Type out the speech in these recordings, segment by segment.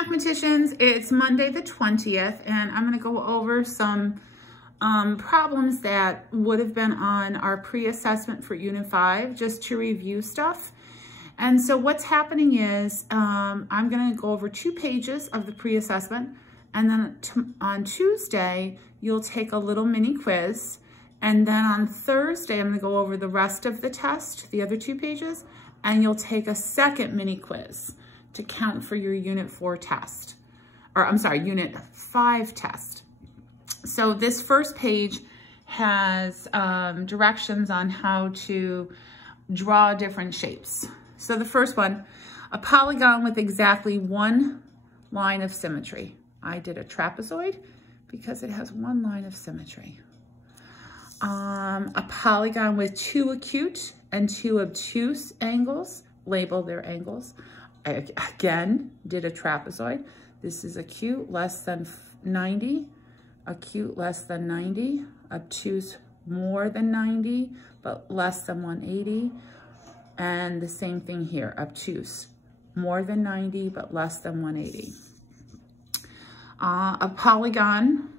Mathematicians, it's Monday the 20th, and I'm going to go over some problems that would have been on our pre-assessment for Unit 5, just to review stuff. And so what's happening is I'm going to go over 2 pages of the pre-assessment, and then on Tuesday, you'll take a little mini quiz. And then on Thursday, I'm going to go over the rest of the test, the other 2 pages, and you'll take a second mini quiz to count for your Unit 4 test, or I'm sorry, Unit 5 test. So this first page has directions on how to draw different shapes. So the first one, a polygon with exactly 1 line of symmetry. I did a trapezoid because it has 1 line of symmetry. A polygon with 2 acute and 2 obtuse angles, label their angles. I again did a trapezoid. This is acute less than 90, acute less than 90, obtuse more than 90, but less than 180. And the same thing here, obtuse more than 90, but less than 180. A polygon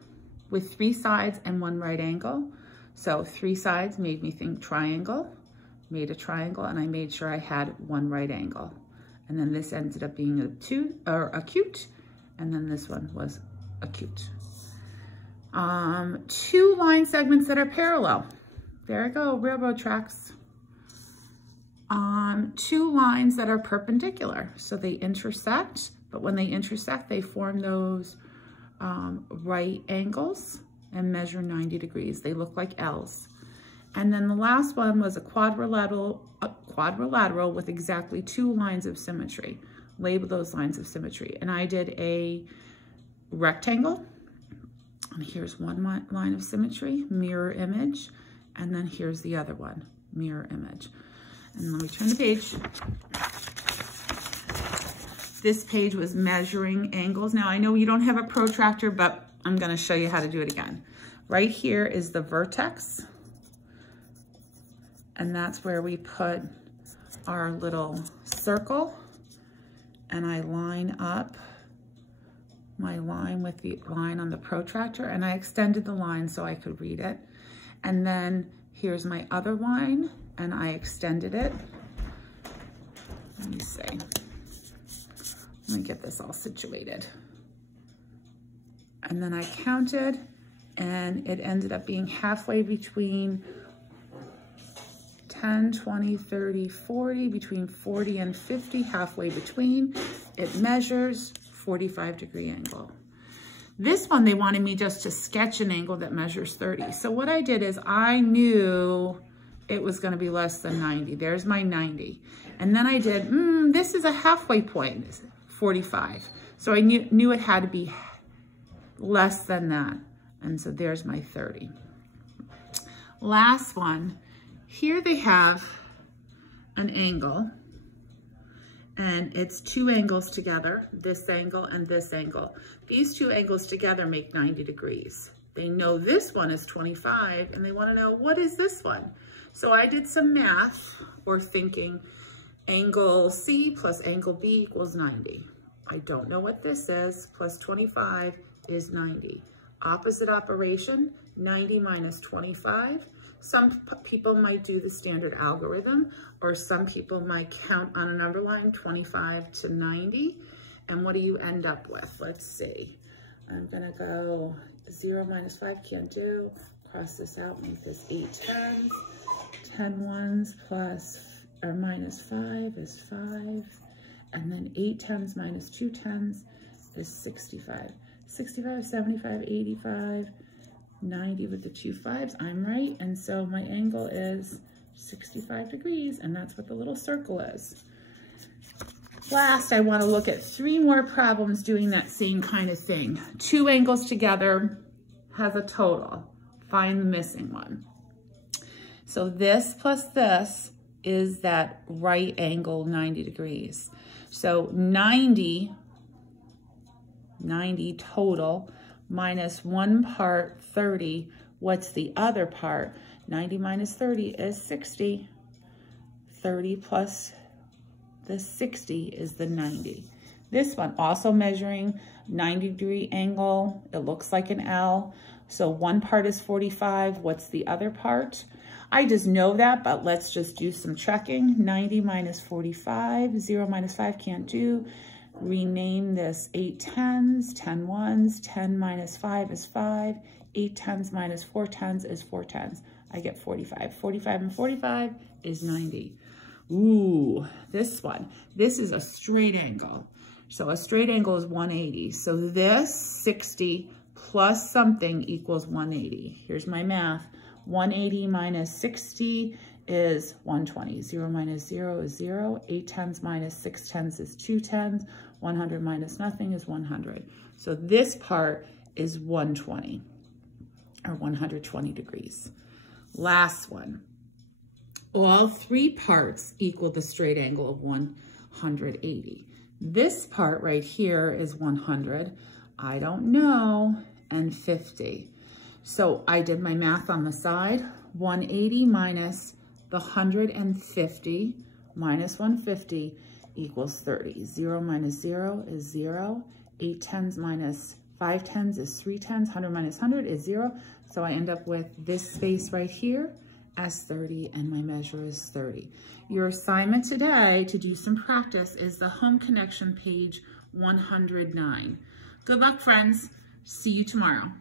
with 3 sides and 1 right angle. So 3 sides made me think triangle, made a triangle, and I made sure I had 1 right angle. And then this ended up being acute, and then this one was acute. 2 line segments that are parallel. There I go, railroad tracks. 2 lines that are perpendicular. So they intersect, but when they intersect, they form those right angles and measure 90 degrees. They look like L's. And then the last one was a quadrilateral with exactly 2 lines of symmetry. Label those lines of symmetry. And I did a rectangle. And here's 1 line of symmetry, mirror image. And then here's the other one, mirror image. And let me turn the page. This page was measuring angles. Now I know you don't have a protractor, but I'm gonna show you how to do it again. Right here is the vertex. And that's where we put our little circle. And I line up my line with the line on the protractor, and I extended the line so I could read it. And then here's my other line, and I extended it. Let me see. Let me get this all situated. And then I counted, and it ended up being halfway between 10, 20, 30, 40, between 40 and 50, halfway between. It measures 45-degree angle. This one, they wanted me just to sketch an angle that measures 30. So what I did is I knew it was gonna be less than 90. There's my 90. And then I did, this is a halfway point, 45. So I knew it had to be less than that. And so there's my 30. Last one. Here they have an angle, and it's 2 angles together, this angle and this angle. These 2 angles together make 90 degrees. They know this one is 25, and they want to know, what is this one? So I did some math, or thinking, angle C plus angle B equals 90. I don't know what this is, plus 25 is 90. Opposite operation, 90 minus 25. Some people might do the standard algorithm, or some people might count on a number line, 25 to 90. And what do you end up with? Let's see. I'm gonna go 0 minus 5, can't do. Cross this out, make this 8 tens. 10 ones plus or minus 5 is 5. And then 8 tens minus 2 tens is 65. 65, 75, 85. 90 with the 2 5s, I'm right. And so my angle is 65 degrees, and that's what the little circle is. Last, I want to look at 3 more problems doing that same kind of thing. 2 angles together has a total. Find the missing one. So this plus this is that right angle 90 degrees. So 90 total minus 1 part 30. What's the other part? 90 minus 30 is 60. 30 plus the 60 is the 90. This one also measuring 90-degree angle. It looks like an L. So one part is 45. What's the other part? I just know that, but let's just do some checking. 90 minus 45, 0 minus 5 can't do. Rename this 8 tens, 10 ones, 10 minus 5 is 5, 8 tens minus 4 tens is 4 tens. I get 45. 45 and 45 is 90. Ooh, this one. This is a straight angle. So a straight angle is 180. So this 60 plus something equals 180. Here's my math. 180 minus 60 is 120. 0 minus 0 is 0. 8 tens minus 6 tens is 2 tens. 100 minus nothing is 100. So this part is 120 or 120 degrees. Last one. All three parts equal the straight angle of 180. This part right here is 100. I don't know, and 50. So I did my math on the side. 180 minus the 150 minus 150 equals 30. 0 minus 0 is 0. 8 tens minus 5 tens is 3 tens. 100 minus 100 is 0. So I end up with this space right here as 30, and my measure is 30. Your assignment today to do some practice is the Home Connection page 109. Good luck, friends. See you tomorrow.